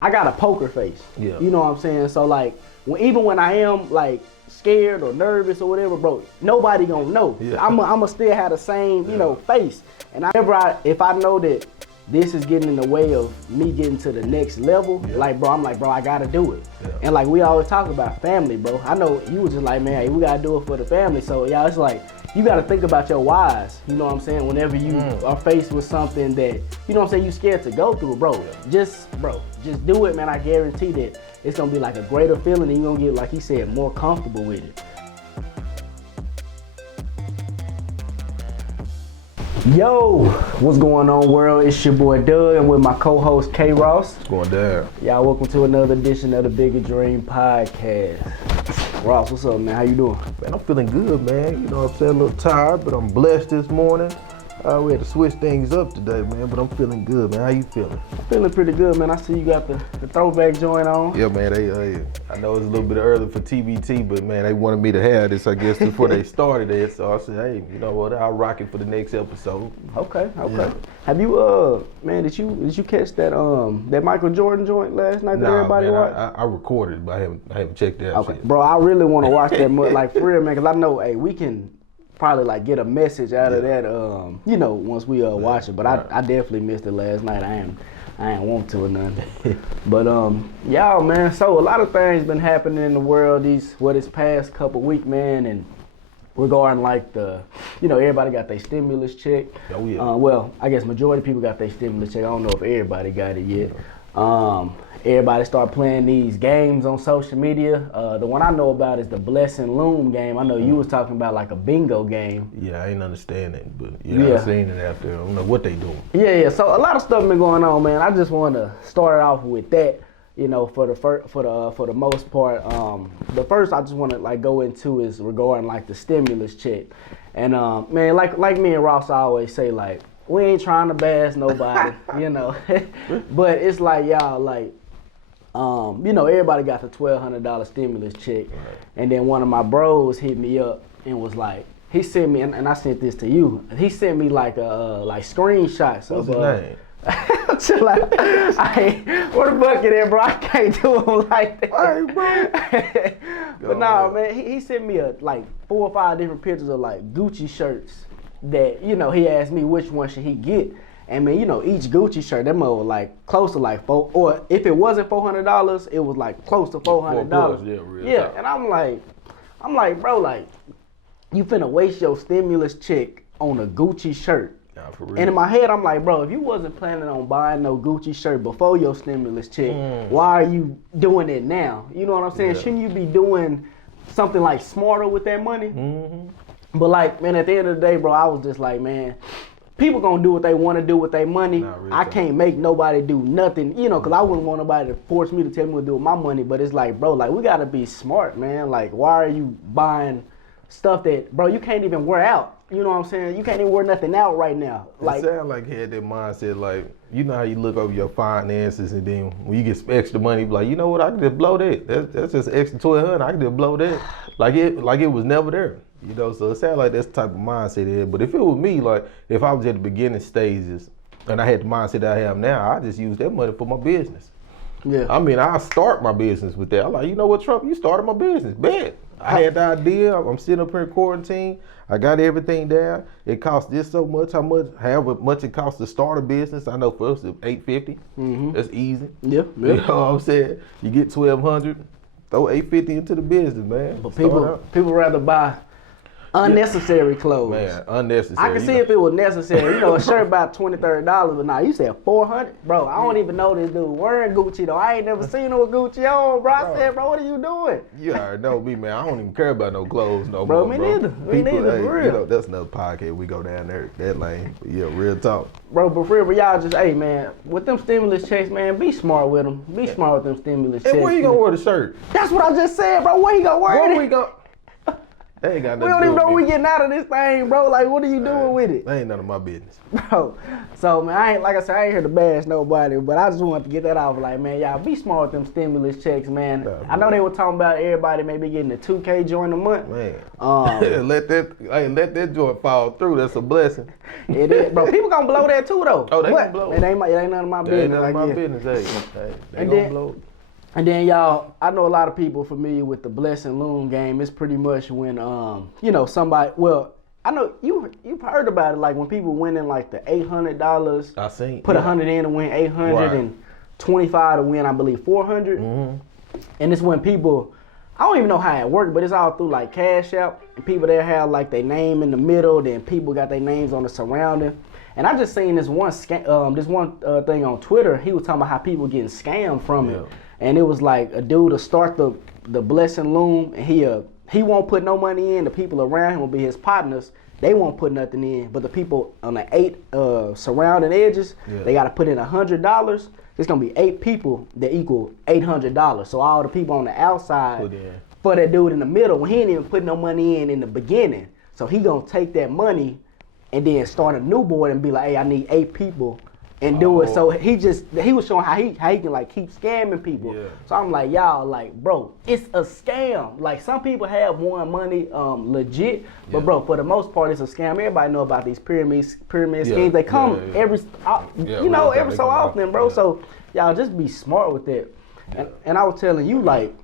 I got a poker face. Yeah. You know what I'm saying? So like, even when I am like scared or nervous or whatever, bro, nobody gonna know. Yeah. I'ma still have the same, face. And if I know that this is getting in the way of me getting to the next level, like, bro, I gotta do it. Yeah. And like we always talk about family, bro. I know you was just like, man, hey, we gotta do it for the family. So y'all, it's like, you gotta think about your whys, you know what I'm saying? Whenever you are faced with something that, you know what I'm saying, you scared to go through, bro. Just do it, man. I guarantee that it's gonna be like a greater feeling and you're gonna get, like he said, more comfortable with it. Yo, what's going on, world? It's your boy Doug and with my co-host K Ross. What's going down? Y'all, welcome to another edition of the Bigger Dream Podcast. Ross, what's up, man? How you doing? Man, I'm feeling good, man. You know what I'm saying? A little tired, but I'm blessed this morning. We had to switch things up today, man, but I'm feeling good, man. How you feeling? I'm feeling pretty good, man. I see you got the throwback joint on. Yeah, man. I know it's a little bit early for TBT, but man, they wanted me to have this, I guess, before they started it. So I said, hey, you know what? I'll rock it for the next episode. Okay. Yeah. Have you, man? Did you catch that Michael Jordan joint last night that everybody watched? I recorded it, but I haven't checked that. Okay, shit. bro. I really want to watch that, like for real, man, because I know, hey, we can probably like get a message out of that, once we watch it. But I definitely missed it last night. I ain't want to or nothing. But y'all, man. So a lot of things been happening in the world this past couple weeks, man, and regarding like everybody got their stimulus check. Oh yeah. Well, I guess majority of people got their stimulus check. I don't know if everybody got it yet. Everybody start playing these games on social media. The one I know about is the Blessing Loom game. I know you was talking about like a bingo game. Yeah, I ain't understand it, but I seen it after. I don't know what they doing. Yeah. So a lot of stuff been going on, man. I just want to start off with that. For the most part. The first I just want to like go into is regarding like the stimulus check. And man, like me and Ross always say, like, we ain't trying to bash nobody, but it's like, y'all, like, everybody got the $1,200 stimulus check. Right. And then one of my bros hit me up and was like, he sent me, and I sent this to you. He sent me like screenshots. What's his name? Like, where the bucket at, bro? I can't do him like that. All right, bro. But nah, man, he sent me like 4 or 5 different pictures of like Gucci shirts that, he asked me which one should he get. And man, each Gucci shirt, that was like close to like or if it wasn't $400, it was like close to $400. Yeah, and I'm like, bro, like, you finna waste your stimulus check on a Gucci shirt. Nah, for real. And in my head, I'm like, bro, if you wasn't planning on buying no Gucci shirt before your stimulus check, why are you doing it now? You know what I'm saying? Yeah. Shouldn't you be doing something like smarter with that money? Mm-hmm. But like, man, at the end of the day, bro, I was just like, man, people gonna do what they want to do with their money. I can't make nobody do nothing, because I wouldn't want nobody to force me to tell me what to do with my money. But it's like, bro, like, we gotta be smart, man. Like, why are you buying stuff that, bro, you can't even wear out? You know what I'm saying? You can't even wear nothing out right now. Like, it sound like he had that mindset, like, you know how you look over your finances and then when you get some extra money, you be like, you know what, I can just blow that. That's just extra $1,200. I can just blow that. Like it was never there. So it sounds like that's the type of mindset it is. But if it was me, like, if I was at the beginning stages and I had the mindset that I have now, I just use that money for my business. Yeah. I mean, I start my business with that. I'm like, you know what, Trump, you started my business. Bet. I had the idea. I'm sitting up here in quarantine. I got everything down. It costs this so much, however much it costs to start a business. I know for us, it's $850. Mm-hmm. That's easy. Yeah. You know what I'm saying? You get $1,200, throw $850 into the business, man. But people rather buy unnecessary clothes. Man, unnecessary. I can see if it was necessary. A shirt about $20, $30, but now you said $400. Bro, I don't even know this dude wearing Gucci though. I ain't never seen no Gucci on, bro. I said, bro, what are you doing? You already know me, man. I don't even care about no clothes no bro, more, me neither. Me neither, for real. That's another podcast. We go down there, that lane. But yeah, real talk. Bro, but for real, y'all just, hey, man, with them stimulus checks, man, be smart with them. Be smart with them stimulus checks. And where you gonna wear the shirt? That's what I just said, bro. Where you gonna wear it? Where we go? That ain't got We nothing don't to do even know with we me. getting out of this thing, bro. Like, what are you doing with it? That ain't none of my business. Bro, so man, I ain't here to bash nobody, but I just wanted to get that off. Like, man, y'all be smart with them stimulus checks, man. Nah, I know they were talking about everybody maybe getting a 2K joint a month. Man, Um, let that joint fall through. That's a blessing. It is, bro. People gonna blow that too, though. Oh, they But gonna blow it ain't none of my That business. ain't none of my I guess. business. Hey, they And gonna then- blow. And then y'all, I know a lot of people familiar with the Blessing Loom game. It's pretty much when somebody. Well, I know you've heard about it. Like when people winning like the $800. I seen. Put 100 in to win 800 Right. and 25 to win, I believe, 400. Mm-hmm. And it's when people, I don't even know how it works, but it's all through like Cash App. And people there have like their name in the middle, then people got their names on the surrounding. And I just seen this one thing on Twitter. He was talking about how people getting scammed from it. And it was like a dude to start the Blessing Loom, and he won't put no money in. The people around him will be his partners. They won't put nothing in, but the people on the 8 surrounding edges, they got to put in $100. It's gonna be 8 people that equal $800. So all the people on the outside for that dude in the middle, when he ain't even put no money in the beginning, so he gonna take that money and then start a new board and be like, hey, I need 8 people. And do it. So he was showing how he can like keep scamming people. Yeah. So I'm like, y'all, like, bro, it's a scam. Like some people have won money legit, but bro, for the most part, it's a scam. Everybody know about these pyramid schemes. They come every so often, bro. Yeah. So y'all just be smart with that. And I was telling you, like,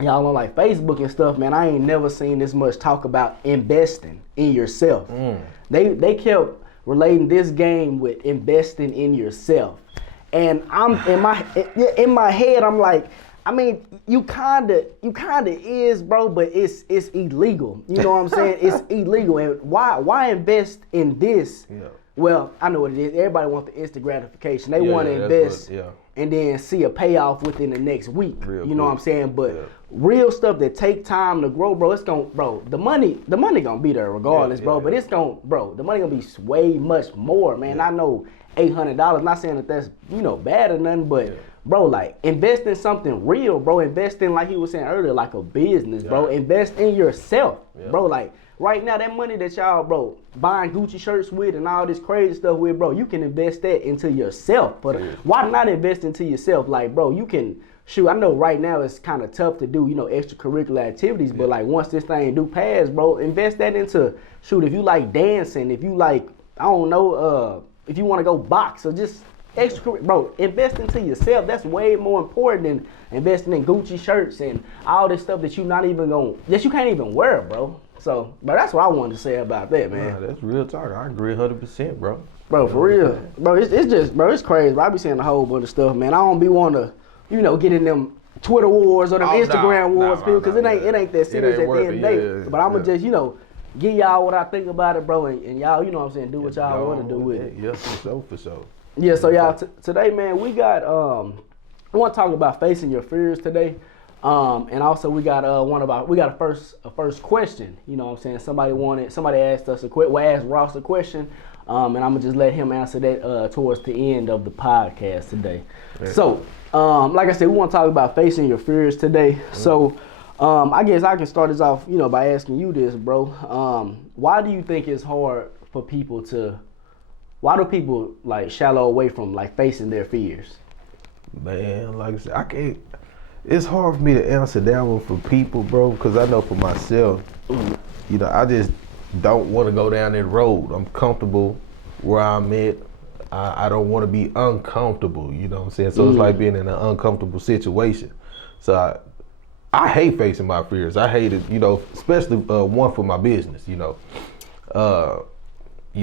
y'all on like Facebook and stuff, man, I ain't never seen this much talk about investing in yourself. They kept relating this game with investing in yourself, and I'm in my head I'm like, I mean, you kinda is, bro, but it's illegal. You know what I'm saying? It's illegal, and why invest in this? Yeah. Well, I know what it is. Everybody wants the instant gratification. They want to invest and then see a payoff within the next week. Real you know what I'm quick. saying? But real stuff that take time to grow, bro, the money gonna be there regardless, bro. But the money gonna be way much more, man. I know $800. Not saying that that's bad or nothing, but bro, like invest in something real, bro. Invest in, like he was saying earlier, like a business, bro. Invest in yourself, bro. Like right now, that money that y'all, bro, buying Gucci shirts with and all this crazy stuff with, bro, you can invest that into yourself. But why not invest into yourself? Like, bro, you can. Shoot, I know right now it's kind of tough to do, extracurricular activities, but like once this thing do pass, bro, invest that into, shoot, if you like dancing, if you like, I don't know, if you want to go box or just extracurricular, bro, invest into yourself. That's way more important than investing in Gucci shirts and all this stuff that you can't even wear, bro. So, but that's what I wanted to say about that, man. Nah, that's real talk. I agree 100%, bro. Bro, for real. Bro, it's just, bro, it's crazy. Bro, I be seeing a whole bunch of stuff, man. I don't be wanting to, get in them Twitter wars or them Instagram wars, because it ain't that serious at the end of the day. But I'm going to just, give y'all what I think about it, bro, and y'all, you know what I'm saying, do what y'all want to do with it. Yeah, for sure. Yeah, so y'all, today, man, we got, I want to talk about facing your fears today. And also we got a first question. You know what I'm saying? Somebody asked us asked Ross a question. And I'm gonna just let him answer that towards the end of the podcast today. Yeah. So, like I said, we want to talk about facing your fears today. Mm-hmm. So, I guess I can start this off, by asking you this, bro. Why do you think it's hard for people why do people like shallow away from like facing their fears? Man, like I said, it's hard for me to answer that one for people, bro, because I know for myself, I just don't want to go down that road. I'm comfortable where I'm at. I don't want to be uncomfortable, you know what I'm saying? So it's like being in an uncomfortable situation. So I hate facing my fears. I hate it, especially one for my business, but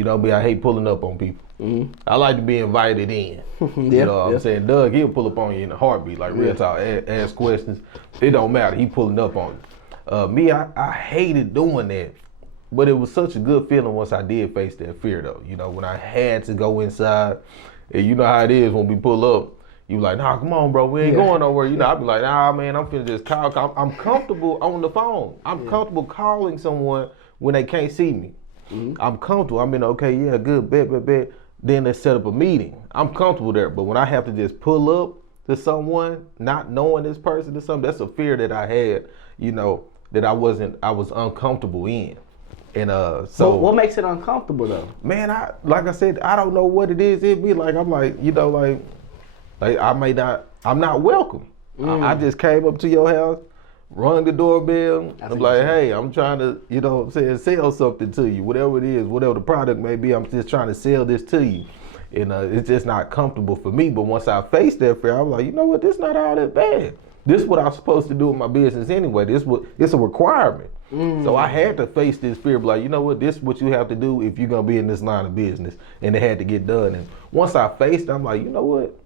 I hate pulling up on people. Mm-hmm. I like to be invited in. You know what I'm saying? Doug, he'll pull up on you in a heartbeat, like real talk, ask questions. It don't matter. He pulling up on you. Me, I hated doing that. But it was such a good feeling once I did face that fear, though. When I had to go inside, and you know how it is when we pull up, you like, nah, come on, bro, we ain't going nowhere. I'd be like, nah, man, I'm finna just call. I'm comfortable on the phone. I'm comfortable calling someone when they can't see me. Mm-hmm. I'm comfortable. Good, bet. Then let's set up a meeting. I'm comfortable there. But when I have to just pull up to someone, not knowing this person or something, that's a fear that I had, that I was uncomfortable in. And So what makes it uncomfortable though? man, like I said, I don't know what it is. It be like I'm like, you know, like I'm not welcome. I just came up to your house, rung the doorbell. I'm like, hey, I'm trying to, you know what I'm saying, sell something to you, whatever it is, whatever the product may be. I'm just trying to sell this to you. And it's just not comfortable for me. But once I faced that fear, I was like, you know what, this not all that bad. This is what I'm supposed to do in my business anyway. It's a requirement. So I had to face this fear, like, you know what, this is what you have to do if you're gonna be in this line of business. And it had to get done. And once I faced it, I'm like, you know what?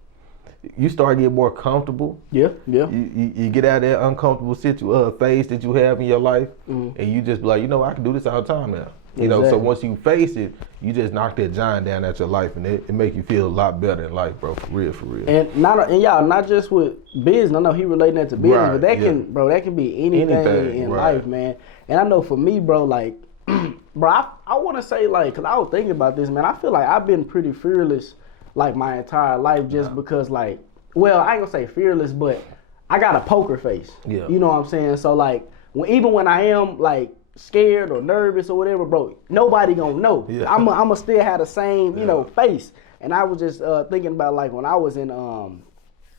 You start getting more comfortable. Yeah. You get out of that uncomfortable phase that you have in your life, and you just be like, you know, I can do this all the time now. You know, so once you face it, you just knock that giant down at your life, and it make you feel a lot better in life, bro. For real. And y'all, not just with business. I know he relating that to business, right, but that can be anything in life, man. And I know for me, bro, like, bro, I want to say, like, cause I was thinking about this, man. I feel like I've been pretty fearless, like, my entire life, just because, like, well, I ain't gonna say fearless, but I got a poker face. Yeah. You know what I'm saying? So, like, even when I am, like, scared or nervous or whatever, bro, nobody gonna know. Yeah. I'ma still have the same, you know, face. And I was just thinking about, like, when I was in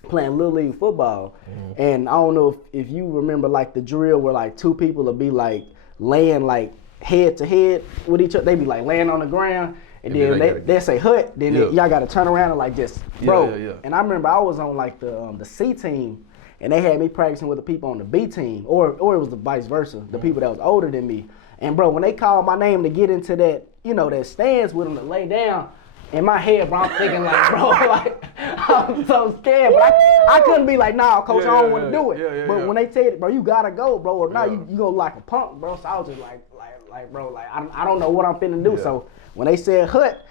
playing Little League football, and I don't know if you remember, like, the drill where, like, two people will be, like, laying, like, head to head with each other. They be, like, laying on the ground, and then they say hut, then y'all gotta turn around and, like, just, bro. Yeah. And I remember I was on, like, the C team, and they had me practicing with the people on the B team, or it was the vice versa, the people that was older than me. And, bro, when they called my name to get into that, you know, that stance with them to lay down, in my head, bro, I'm thinking, like, bro, like, I'm so scared, but I couldn't be like, nah, coach, I don't want to do it. But when they tell it, bro, you gotta go, bro, or not, you go like a punk, bro. So I was just like, bro, like, I don't know what I'm finna do. So when they said hut,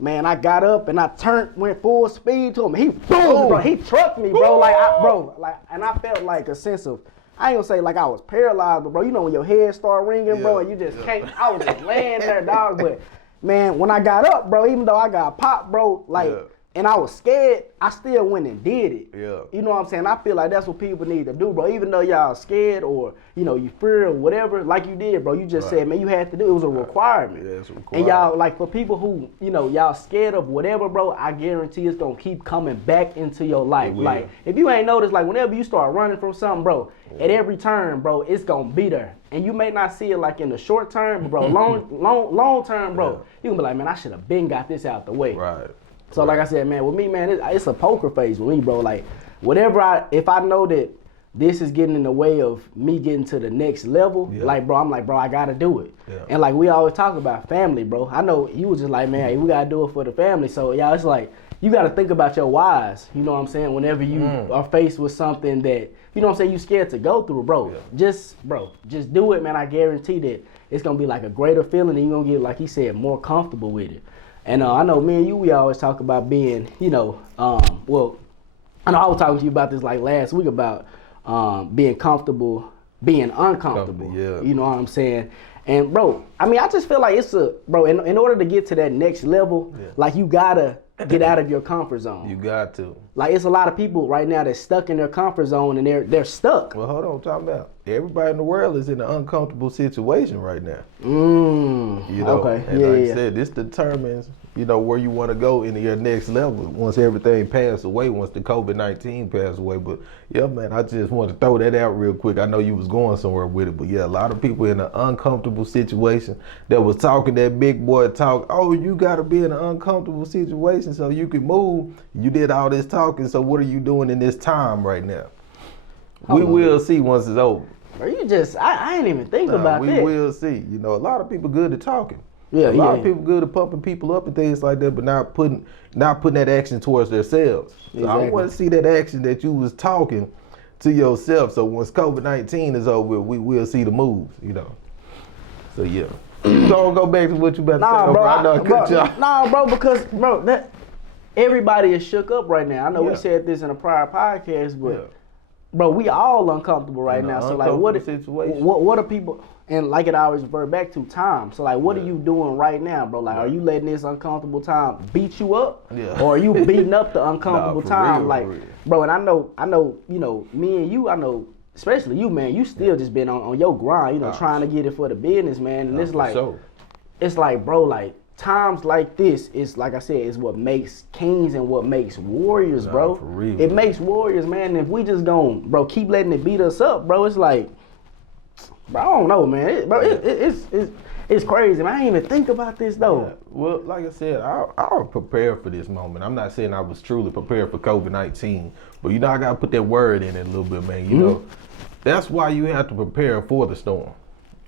man, I got up and I went full speed to him. He boom, bro, he trucked me, bro, and I felt like a sense of, I ain't gonna say like I was paralyzed, but, bro, you know when your head start ringing, bro, and you just can't, I was just laying there, dog, but, man, when I got up, bro, even though I got popped, bro, like, and I was scared, I still went and did it. Yeah. You know what I'm saying? I feel like that's what people need to do, bro. Even though y'all scared or, you know, you fear or whatever, like you did, bro, you just said, man, you had to do it. It was a requirement. Yeah, it's a requirement. And y'all, like, for people who, you know, y'all scared of whatever, bro, I guarantee it's going to keep coming back into your life. Like, if you ain't noticed, like, whenever you start running from something, bro, at every turn, bro, it's going to be there. And you may not see it, like, in the short term, but, bro, long term, bro, you going to be like, man, I should have been got this out the way. Right. So, like I said, man, with me, man, it's a poker face with me, bro. Like, if I know that this is getting in the way of me getting to the next level, like, bro, I'm like, bro, I got to do it. Yeah. And, like, we always talk about family, bro. I know you was just like, man, hey, we got to do it for the family. So, y'all, it's like, you got to think about your whys, you know what I'm saying, whenever you are faced with something that, you know what I'm saying, you scared to go through, bro. Yeah. Just do it, man. I guarantee that it's going to be, like, a greater feeling, and you're going to get, like he said, more comfortable with it. And I know me and you, we always talk about being, you know, well, I know I was talking to you about this like last week about being comfortable, being uncomfortable. Yeah. You know what I'm saying? And, bro, I mean, I just feel like in order to get to that next level, like, you gotta get out of your comfort zone. You got to. Like, it's a lot of people right now that's stuck in their comfort zone, and they're stuck. Well, hold on, I'm talking about everybody in the world is in an uncomfortable situation right now. You know, okay. And like I said, this determines, you know, where you want to go into your next level once everything passes away, once the COVID-19 passes away. But yeah, man, I just want to throw that out real quick. I know you was going somewhere with it, but yeah, a lot of people in an uncomfortable situation that was talking that big boy talk. Oh, you got to be in an uncomfortable situation so you can move. You did all this talking, so what are you doing in this time right now? We will see once it's over. Bro, I ain't even think about that. We will see. You know, a lot of people good at talking. Yeah, a lot of people good at pumping people up and things like that, but not putting that action towards themselves. So exactly. I want to see that action that you was talking to yourself. So once COVID-19 is over, we will see the moves, you know. So yeah. Don't go back to what you about to say. Bro, I know, good job. Nah, bro, because, bro, everybody is shook up right now. I know we said this in a prior podcast, but bro, we all uncomfortable right now. So like, what are people? And like it always revert back to time. So like, what are you doing right now, bro? Like, are you letting this uncomfortable time beat you up, or are you beating up the uncomfortable time? Real. Bro, and I know, you know, me and you, I know especially you, man, you still just been on your grind, you know, trying to get it for the business, man. And it's like, bro, like times like this is, like I said, is what makes kings and what makes warriors, bro. For real, it makes warriors, man. And if we just bro, keep letting it beat us up, bro, it's like, bro, I don't know, man. It's crazy, man. I didn't even think about this, though. Yeah. Well, like I said, I was prepared for this moment. I'm not saying I was truly prepared for COVID-19, but you know, I got to put that word in it a little bit, man. You know, that's why you have to prepare for the storm.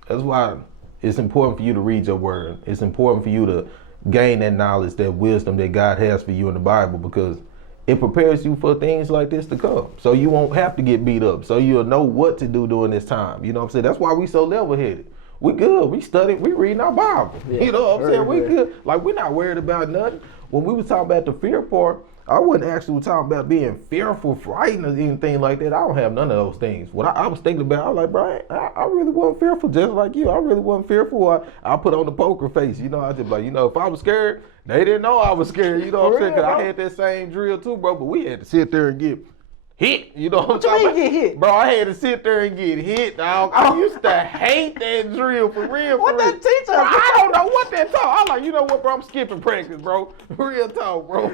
That's why it's important for you to read your word. It's important for you to gain that knowledge, that wisdom that God has for you in the Bible, because it prepares you for things like this to come. So you won't have to get beat up. So you'll know what to do during this time. You know what I'm saying? That's why we so level-headed. We good. We studying. We reading our Bible. Yeah, you know what I'm saying? We good. Like, we're not worried about nothing. When we was talking about the fear part, I wasn't actually talking about being fearful, frightened, or anything like that. I don't have none of those things. What I was thinking about, I was like, bro, I really wasn't fearful, just like you. I really wasn't fearful. I put on the poker face. You know, I just like, you know, if I was scared, they didn't know I was scared. You know what I'm saying? Because I had that same drill too, bro. But we had to sit there and get hit, you know what I'm talking about? Get hit? Bro, I had to sit there and get hit, dog. I used to hate that drill, for real. What that teacher? I don't know what that taught. I'm like, you know what, bro? I'm skipping practice, bro. Real talk, bro.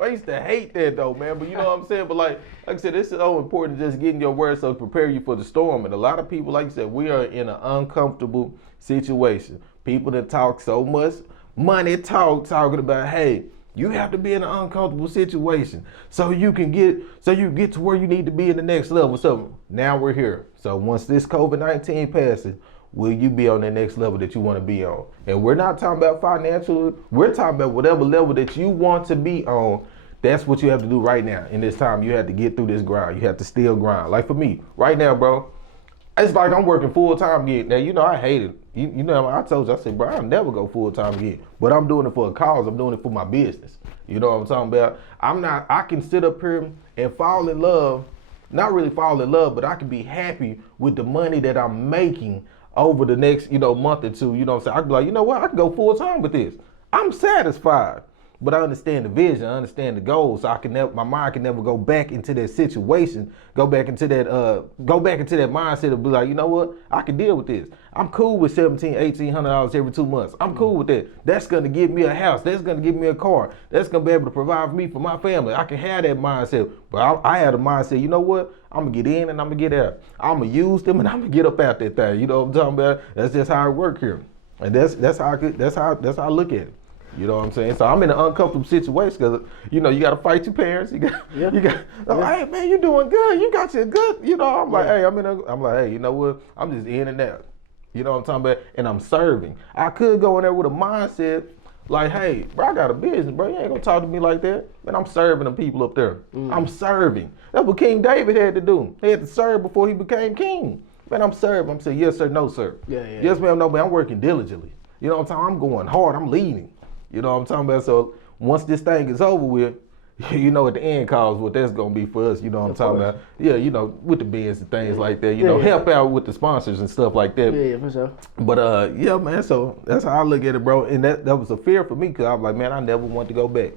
I used to hate that, though, man. But you know what I'm saying? But like I said, this is so important, just getting your word so prepare you for the storm. And a lot of people, like you said, we are in an uncomfortable situation. People that talk so much money talking about, hey, you have to be in an uncomfortable situation so you get to where you need to be in the next level. So now we're here. So once this COVID-19 passes, will you be on the next level that you want to be on? And we're not talking about financial. We're talking about whatever level that you want to be on. That's what you have to do right now. In this time, you have to get through this grind. You have to still grind. Like for me, right now, bro, it's like I'm working full time again. Now, you know, I hate it. You know, I told you, I said, bro, I'll never go full time again. But I'm doing it for a cause. I'm doing it for my business. You know what I'm talking about? I can sit up here and fall in love, not really fall in love, but I can be happy with the money that I'm making over the next, you know, month or two. You know what I'm saying? I can be like, you know what? I can go full time with this. I'm satisfied. But I understand the vision, I understand the goals, so my mind can never go back into that situation, go back into that mindset of be like, you know what, I can deal with this. I'm cool with $1,800 every 2 months. I'm cool with that. That's gonna give me a house. That's gonna give me a car. That's gonna be able to provide for me, for my family. I can have that mindset. But I had a mindset, you know what, I'm gonna get in and I'm gonna get out. I'm gonna use them and I'm gonna get up out that thing. You know what I'm talking about? That's just how I work here, and that's how I look at it. You know what I'm saying? So I'm in an uncomfortable situation because, you know, you got to fight your parents. Hey man, you doing good. You got your good. You know, I'm like, hey, hey, you know what? I'm just in and out. You know what I'm talking about? And I'm serving. I could go in there with a mindset like, hey, bro, I got a business, bro. You ain't gonna talk to me like that. Man, I'm serving the people up there. I'm serving. That's what King David had to do. He had to serve before he became king. Man, I'm serving. I'm saying, yes, sir, no, sir. Yes, ma'am, no, man, I'm working diligently. You know what I'm talking? I'm going hard. I'm leading. You know what I'm talking about? So once this thing is over with, you know, at the end calls what that's gonna be for us. You know what I'm talking about? Yeah, you know, with the bids and things like that. You know, help out with the sponsors and stuff like that. Yeah, for sure. But yeah, man. So that's how I look at it, bro. And that was a fear for me because I was like, man, I never want to go back.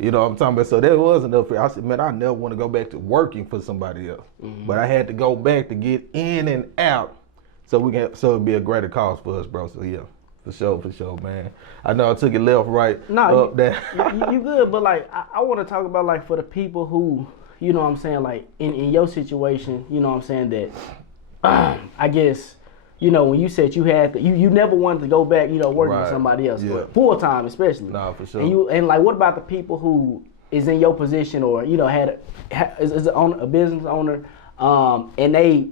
You know what I'm talking about? So there was enough fear. I said, man, I never want to go back to working for somebody else. But I had to go back to get in and out, so it'd be a greater cause for us, bro. So yeah. For sure, man. I know I took it left, right, up, down. You good, but like I want to talk about like for the people who, you know what I'm saying, like in your situation, you know what I'm saying, that I guess, you know, when you said you had you never wanted to go back, you know, working for somebody else, full time especially. Nah, for sure. And like, what about the people who is in your position or, you know, is a business owner, and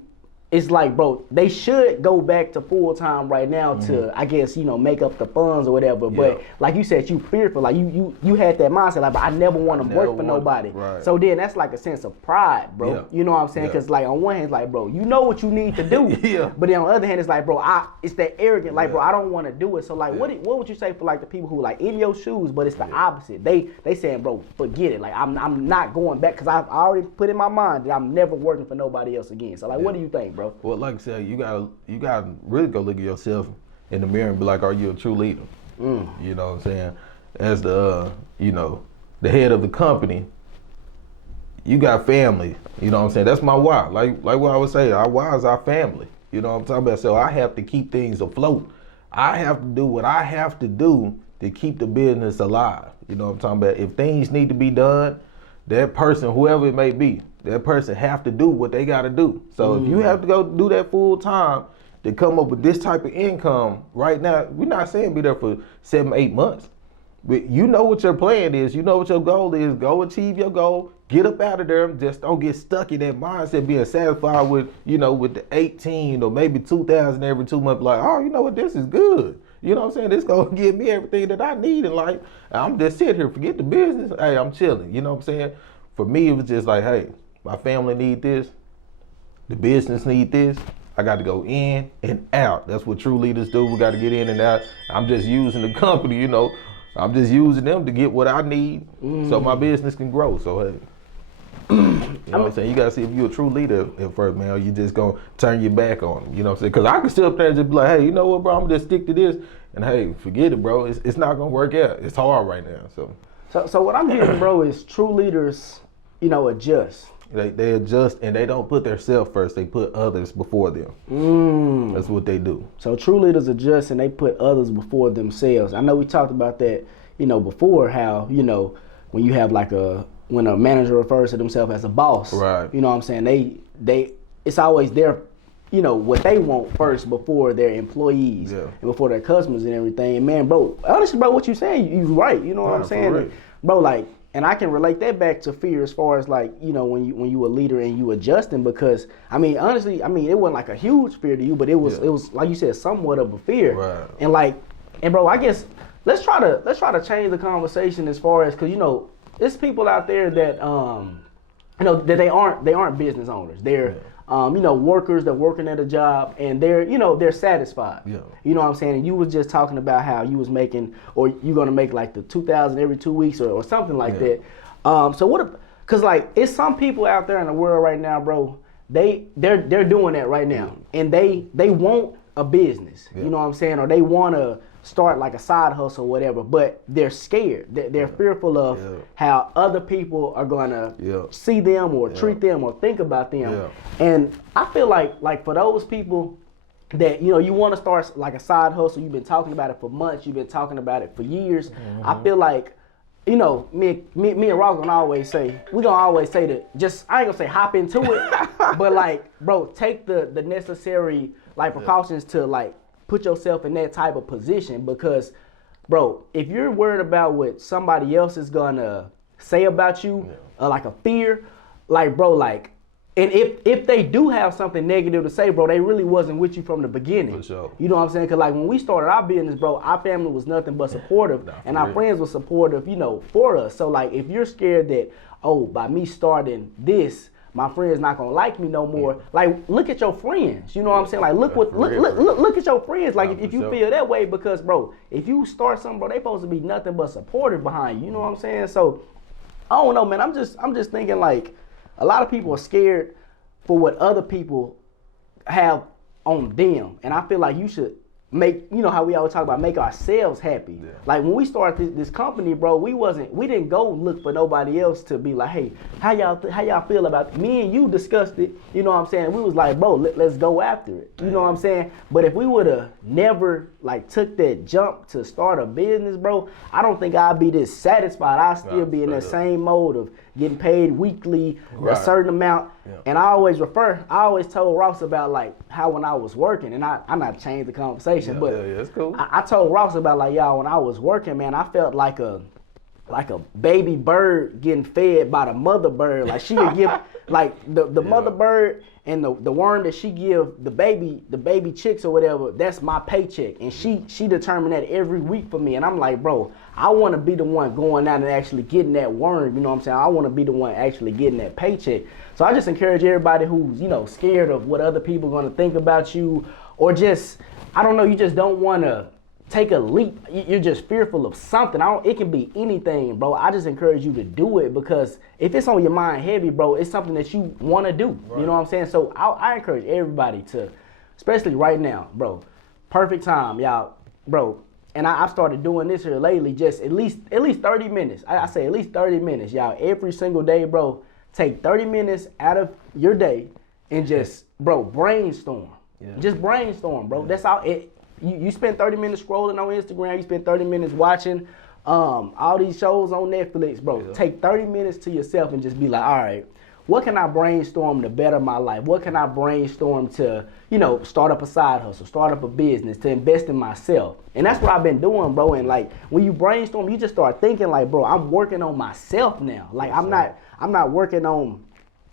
it's like, bro, they should go back to full time right now to, I guess, you know, make up the funds or whatever. But like you said, you fearful, like you had that mindset, like, but I never want to work for nobody. Right. So then that's like a sense of pride, bro. Yeah. You know what I'm saying? Because like on one hand, it's like, bro, you know what you need to do. But then on the other hand, it's like, bro, it's that arrogant, like, bro, I don't want to do it. So like, what would you say for like the people who like in your shoes, but it's the opposite? They saying, bro, forget it. Like I'm not going back because I've already put in my mind that I'm never working for nobody else again. So like, what do you think, bro? Well, like I said, you gotta really go look at yourself in the mirror and be like, are you a true leader? You know what I'm saying? As the you know, the head of the company, you got family. You know what I'm saying? That's my why. Like what I would say, our why is our family. You know what I'm talking about? So I have to keep things afloat. I have to do what I have to do to keep the business alive. You know what I'm talking about? If things need to be done, that person, whoever it may be, that person have to do what they got to do. So if you have to go do that full time to come up with this type of income right now, we're not saying be there for 7-8 months. But you know what your plan is. You know what your goal is. Go achieve your goal. Get up out of there. Just don't get stuck in that mindset being satisfied with, with the 18 or maybe 2,000 every 2 months. Like, oh, you know what? This is good. You know what I'm saying? This going to give me everything that I need in life. I'm just sitting here. Forget the business. Hey, I'm chilling. You know what I'm saying? For me, it was just like, hey, my family need this. The business need this. I got to go in and out. That's what true leaders do. We got to get in and out. I'm just using the company, I'm just using them to get what I need so my business can grow. So, hey, you know what I'm saying? You got to see if you're a true leader at first, man, or you just going to turn your back on them. You know what I'm saying? Because I can sit up there and just be like, hey, you know what, bro? I'm going to just stick to this. And, hey, forget it, bro. It's not going to work out. It's hard right now. So what I'm hearing, bro, is true leaders, adjust. They adjust and they don't put their self first. They put others before them. That's what they do. So true leaders adjust and they put others before themselves. I know we talked about that, before how, when you have when a manager refers to themselves as a boss, right? You know what I'm saying? They it's always their, what they want first before their employees and before their customers and everything. And man, bro, honestly, bro, what you saying, you right. You know what I'm saying? Bro, and I can relate that back to fear as far as when you a leader and you adjusting, because honestly, it wasn't like a huge fear to you, but it was like you said, somewhat of a fear. Right. And bro, I guess let's try to change the conversation as far as, because there's people out there that that they aren't business owners. They're workers that working at a job and they're satisfied. Yeah. You know what I'm saying? And you was just talking about how you was making, or you're gonna make like the 2,000 every 2 weeks or something like that. So what? Because it's some people out there in the world right now, bro. They're doing that right now, and they want a business. You know what I'm saying? Or they want to start like a side hustle or whatever, but they're scared. They're fearful of how other people are gonna see them or treat them or think about them. And I feel like for those people that you want to start like a side hustle, you've been talking about it for months, you've been talking about it for years. I feel like me and Ross gonna always say that just, I ain't gonna say hop into it, but bro, take the necessary precautions to put yourself in that type of position, because bro, if you're worried about what somebody else is gonna say about you, like a fear, and if they do have something negative to say, bro, they really wasn't with you from the beginning. For sure. You know what I'm saying? Because when we started our business, bro, our family was nothing but supportive, and our friends were supportive, for us. So if you're scared that, by me starting this, my friends not gonna like me no more. Look at your friends. You know what I'm saying? Look at your friends. If you feel that way, because bro, if you start something, bro, they supposed to be nothing but supportive behind you. You know what I'm saying? So I don't know, man. I'm just thinking a lot of people are scared for what other people have on them, and I feel like you should make, how we always talk about, make ourselves happy. When we started this company, bro, we didn't go look for nobody else to be like, hey, how y'all feel about it? Me and you discussed it, you know what I'm saying? We was like, bro, let's go after it. You know what I'm saying? But if we would have never took that jump to start a business, bro, I don't think I'd be this satisfied. I'd still be in that same mode of getting paid weekly, a certain amount. And I always told Ross about how when I was working, and I'm not changed the conversation, but that's cool. I told Ross about y'all, when I was working, man, I felt like a baby bird getting fed by the mother bird. She would give the mother bird and the worm that she give the baby chicks or whatever, that's my paycheck. And she determined that every week for me. And I'm like, bro, I want to be the one going out and actually getting that worm. You know what I'm saying? I want to be the one actually getting that paycheck. So I just encourage everybody who's, scared of what other people are going to think about you, or just, I don't know, you just don't want to take a leap. You're just fearful of something. It can be anything, bro. I just encourage you to do it, because if it's on your mind heavy, bro, it's something that you want to do. You know what I'm saying? So I encourage everybody to, especially right now, bro, perfect time, y'all, bro. And I've started doing this here lately, just at least 30 minutes. I say at least 30 minutes, y'all, every single day, bro. take 30 minutes out of your day and just, bro, brainstorm. Yeah. Just brainstorm, bro. That's all. You spend 30 minutes scrolling on Instagram. You spend 30 minutes watching all these shows on Netflix, bro. Yeah. Take 30 minutes to yourself and just be like, all right, what can I brainstorm to better my life? What can I brainstorm to, start up a side hustle, start up a business, to invest in myself? And that's what I've been doing, bro. And like when you brainstorm, you just start thinking like, bro, I'm working on myself now. Like I'm not working on.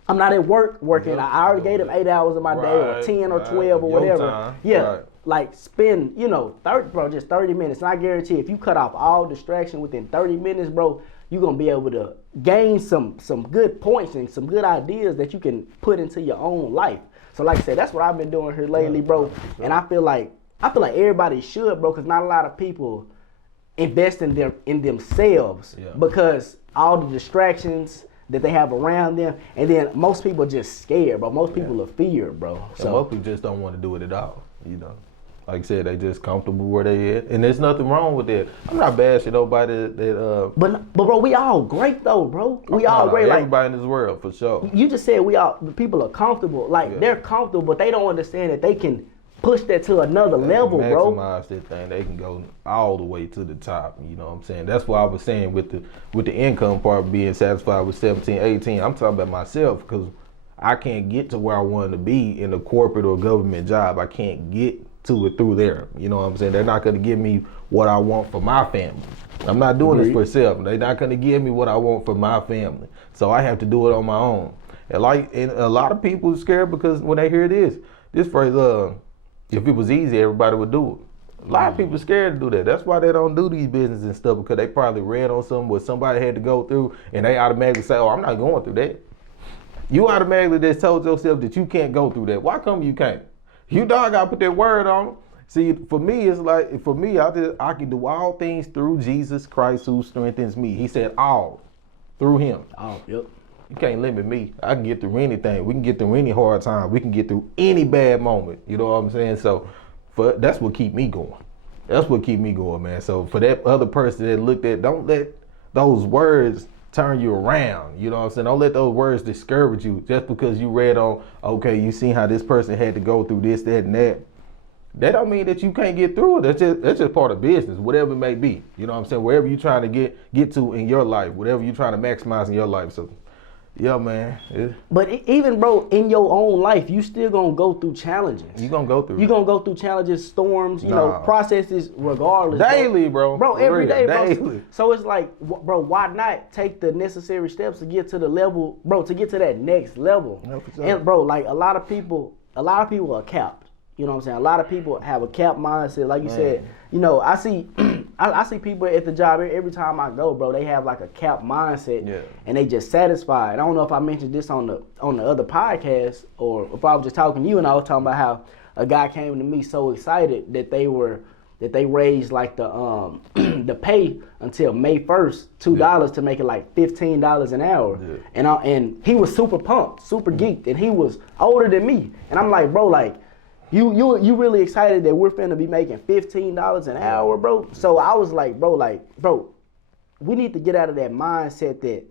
I'm not at work working. I already gave them 8 hours of my day, or 10 or 12 or whatever. Time. Yeah. Right. Like spend, 30 minutes. And I guarantee if you cut off all distraction within 30 minutes, bro, you're gonna be able to gain some good points and some good ideas that you can put into your own life. So like I said, that's what I've been doing here lately, bro. And I feel like everybody should, bro, because not a lot of people invest in themselves because all the distractions that they have around them, and then most people are just scared, bro. Most people are feared, bro. So most people just don't want to do it at all, Like I said, they just comfortable where they at, and there's nothing wrong with that. I'm not bashing nobody that. But bro, we all great though, bro. We all great. Everybody in this world for sure. You just said the people are comfortable. Like they're comfortable, but they don't understand that they can push that to another level, bro. Maximize that thing. They can go all the way to the top. You know what I'm saying? That's why I was saying with the income part being satisfied with 17, 18. I'm talking about myself because I can't get to where I want to be in a corporate or government job. I can't get to it through there. You know what I'm saying? They're not going to give me what I want for my family. I'm not doing this for self. They're not going to give me what I want for my family. So I have to do it on my own. And a lot of people are scared because when they hear this phrase, if it was easy, everybody would do it. A lot of people are scared to do that. That's why they don't do these businesses and stuff, because they probably read on something what somebody had to go through, and they automatically say, oh, I'm not going through that. You automatically just told yourself that you can't go through that. Why come you can't? You dog got to put that word on it. See, for me, it's like, I can do all things through Jesus Christ who strengthens me. He said all, through him. Oh, yep. You can't limit me. I can get through anything. We can get through any hard time. We can get through any bad moment. You know what I'm saying? So that's what keep me going. That's what keep me going, man. So for that other person that looked at, don't let those words turn you around. You know what I'm saying? Don't let those words discourage you just because you read on, okay, you seen how this person had to go through this, that, and that. That don't mean that you can't get through it. That's just part of business, whatever it may be. You know what I'm saying? Wherever you're trying to get to in your life, whatever you're trying to maximize in your life. So yeah, man. But even, bro, in your own life, you still gonna go through challenges. You gonna go through. You gonna go through challenges, storms, processes, regardless. Daily, bro. Bro, every day, bro. Daily. So it's like, bro, why not take the necessary steps to get to the level, bro, to get to that next level? Yeah, for sure. And bro, like a lot of people are capped. You know what I'm saying? A lot of people have a cap mindset. Like you said, I see I see people at the job every time I go, bro, they have like a cap mindset and they just satisfied. I don't know if I mentioned this on the other podcast or if I was just talking to you and I was talking about how a guy came to me so excited that they raised like the the pay until May 1st, $2 to make it like $15 an hour. Yeah. And he was super pumped, super geeked, and he was older than me. And I'm like, bro, like, You really excited that we're finna be making $15 an hour, bro? So I was like, bro, we need to get out of that mindset that,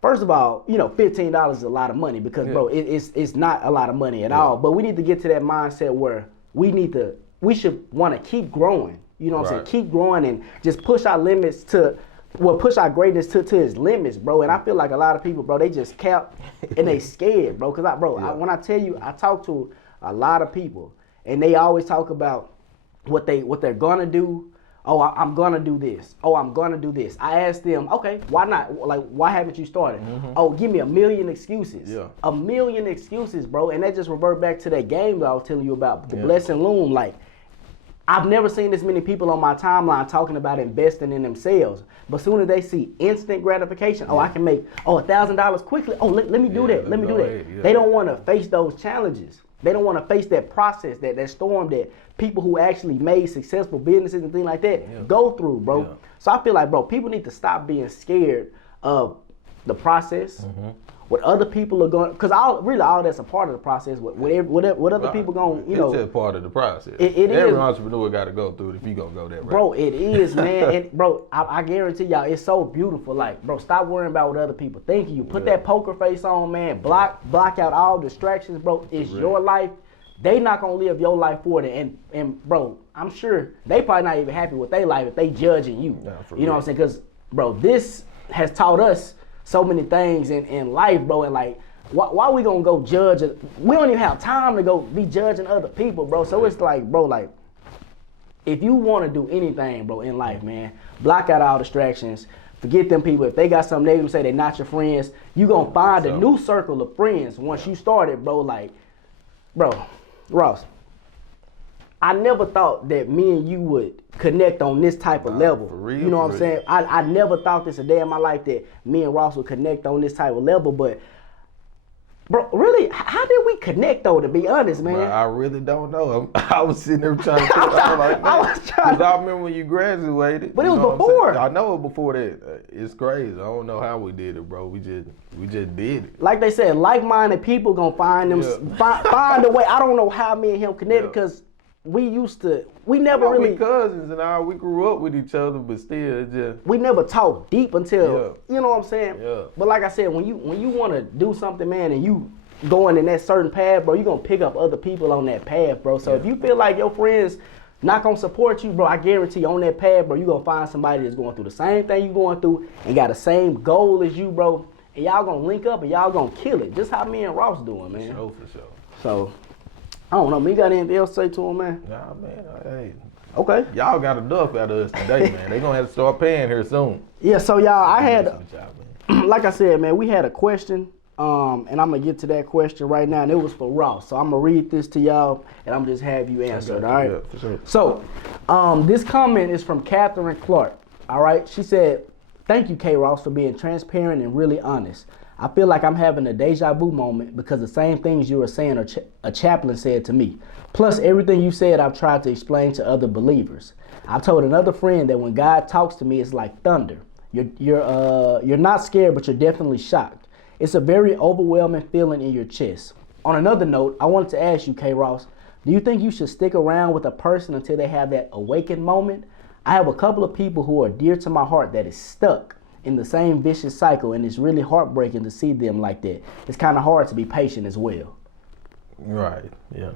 first of all, $15 is a lot of money because, bro, it's not a lot of money at all. But we need to get to that mindset where we should want to keep growing. You know what I'm saying? Keep growing and just push our limits push our greatness to its limits, bro. And I feel like a lot of people, bro, they just cap and they scared, bro. Cause when I tell you, I talk to a lot of people, and they always talk about what they're gonna do. Oh, I'm gonna do this. Oh, I'm gonna do this. I asked them, okay, why not? Like, why haven't you started? Mm-hmm. Oh, give me a million excuses. Yeah. A million excuses, bro. And that just revert back to that game that I was telling you about, the Blessing Loom. Like, I've never seen this many people on my timeline talking about investing in themselves. But soon as they see instant gratification, I can make $1,000 quickly. Oh, let me do that. Let me do that. Yeah. They don't want to face those challenges. They don't want to face that process, that storm that people who actually made successful businesses and things like that go through, bro. Yeah. So I feel like, bro, people need to stop being scared of the process what other people are going, because all that's a part of the process. What other people going, you know. It's just part of the process. Every entrepreneur got to go through it if you gonna go that route. Bro, it is, man. And bro, I guarantee y'all, it's so beautiful. Like, bro, stop worrying about what other people think of you. Put that poker face on, man. Block out all distractions, bro. It's your life. They not gonna live your life for it. And bro, I'm sure they probably not even happy with their life if they judging you. You know what I'm saying? Because, bro, this has taught us so many things in life, bro. And like, why we gonna go judge? We don't even have time to go be judging other people, bro. So it's like, bro, like, if you want to do anything, bro, in life, man, block out all distractions. Forget them people. If they got something negative to say, they're not your friends. You gonna find a new circle of friends once you started, bro. Like, bro, Ross, I never thought that me and you would connect on this type of level. For real, you know what I'm saying? I never thought this a day in my life that me and Ross would connect on this type of level, but bro, really, how did we connect though, to be honest, man? Bro, I really don't know. I was sitting there trying to think. I remember when you graduated. But it was before. I know it before that. It's crazy. I don't know how we did it, bro. We just did it. Like they said, like-minded people gonna find them, find a way. I don't know how me and him connected because we never really. We cousins and all. We grew up with each other, but still, it just. We never talked deep until, you know what I'm saying? Yeah. But like I said, when you want to do something, man, and you going in that certain path, bro, you're going to pick up other people on that path, bro. So if you feel like your friends not going to support you, bro, I guarantee you on that path, bro, you're going to find somebody that's going through the same thing you're going through and got the same goal as you, bro. And y'all going to link up and y'all going to kill it. Just how me and Ross doing, man. For sure. So, I don't know. Me got anything else to say to him, man? Nah, man. Hey. Okay. Y'all got enough out of us today, man. They going to have to start paying here soon. Yeah, so y'all, I had, like I said, man, we had a question. And I'm going to get to that question right now, and it was for Ross. So I'm going to read this to y'all, and I'm just have you answer it, all right? Yeah, for sure. So this comment is from Catherine Clark, all right? She said, thank you, K. Ross, for being transparent and really honest. I feel like I'm having a deja vu moment because the same things you were saying a chaplain said to me. Plus, everything you said, I've tried to explain to other believers. I've told another friend that when God talks to me, it's like thunder. You're not scared, but you're definitely shocked. It's a very overwhelming feeling in your chest. On another note, I wanted to ask you, K. Ross, do you think you should stick around with a person until they have that awakened moment? I have a couple of people who are dear to my heart that is stuck in the same vicious cycle, and it's really heartbreaking to see them like that. It's kind of hard to be patient as well. Right, yeah.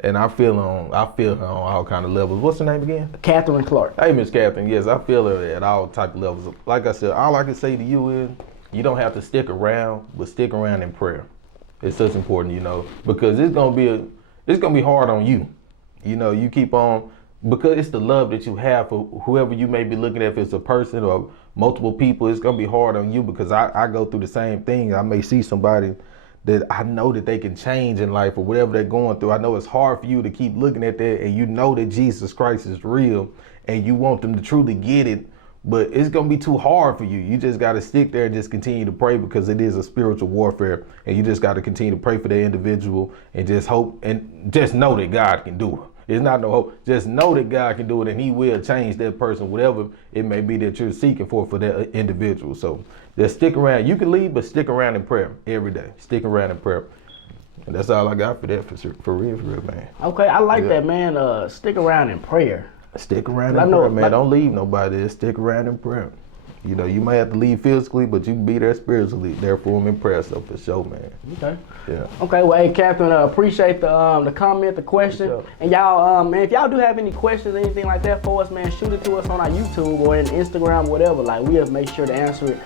And I feel her on all kind of levels. What's her name again? Catherine Clark. Hey, Miss Catherine, yes, I feel her at all type of levels. Like I said, all I can say to you is, you don't have to stick around, but stick around in prayer. It's just important, you know, because it's gonna be hard on you. You know, you keep on, because it's the love that you have for whoever you may be looking at, if it's a person or multiple people, it's gonna be hard on you because I go through the same thing. I may see somebody that I know that they can change in life or whatever they're going through. I know it's hard for you to keep looking at that, and you know that Jesus Christ is real and you want them to truly get it. But it's going to be too hard for you. You just got to stick there and just continue to pray because it is a spiritual warfare. And you just got to continue to pray for that individual and just hope and just know that God can do it. It's not no hope. Just know that God can do it and he will change that person, whatever it may be that you're seeking for that individual. So just stick around. You can leave, but stick around in prayer every day. Stick around in prayer. And that's all I got for that, for real, man. Okay, I like that, man. Stick around in prayer. Stick around in prayer, man. Don't leave nobody. Just stick around in prayer. You know, you may have to leave physically, but you can be there spiritually. There for them in prayer, so for sure, man. Okay. Yeah. Okay, well, hey, Catherine, appreciate the comment, the question. Sure. And y'all, man, if y'all do have any questions or anything like that for us, man, shoot it to us on our YouTube or in Instagram, whatever. Like, we'll make sure to answer it,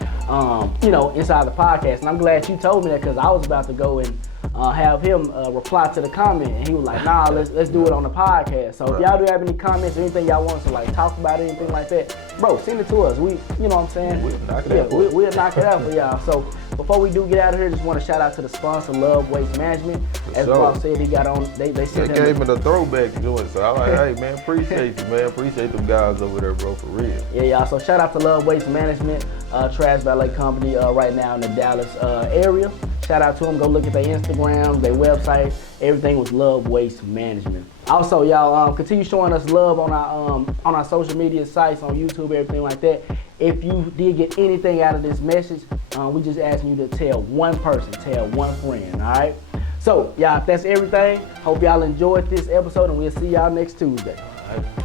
you know, inside the podcast. And I'm glad you told me that because I was about to go and have him reply to the comment, and he was like, nah, let's do it on the podcast. So if y'all do have any comments or anything y'all want us to like talk about, anything like that, bro, send it to us. We, you know what I'm saying? We'll knock it out. We'll knock it out for y'all. So before we do get out of here, just want to shout out to the sponsor, Love Waste Management. As Ross said, he got on, they sent him. Gave me the throwback joint, so I'm like, hey, man, appreciate you, man. Appreciate them guys over there, bro, for real. Yeah, y'all. So shout out to Love Waste Management, trash valet company right now in the Dallas area. Shout out to them. Go look at their Instagram, their website. Everything was Love Waste Management. Also, y'all, continue showing us love on our social media sites, on YouTube, everything like that. If you did get anything out of this message, We just asking you to tell one person, tell one friend, all right? So, y'all, that's everything. Hope y'all enjoyed this episode, and we'll see y'all next Tuesday. All right.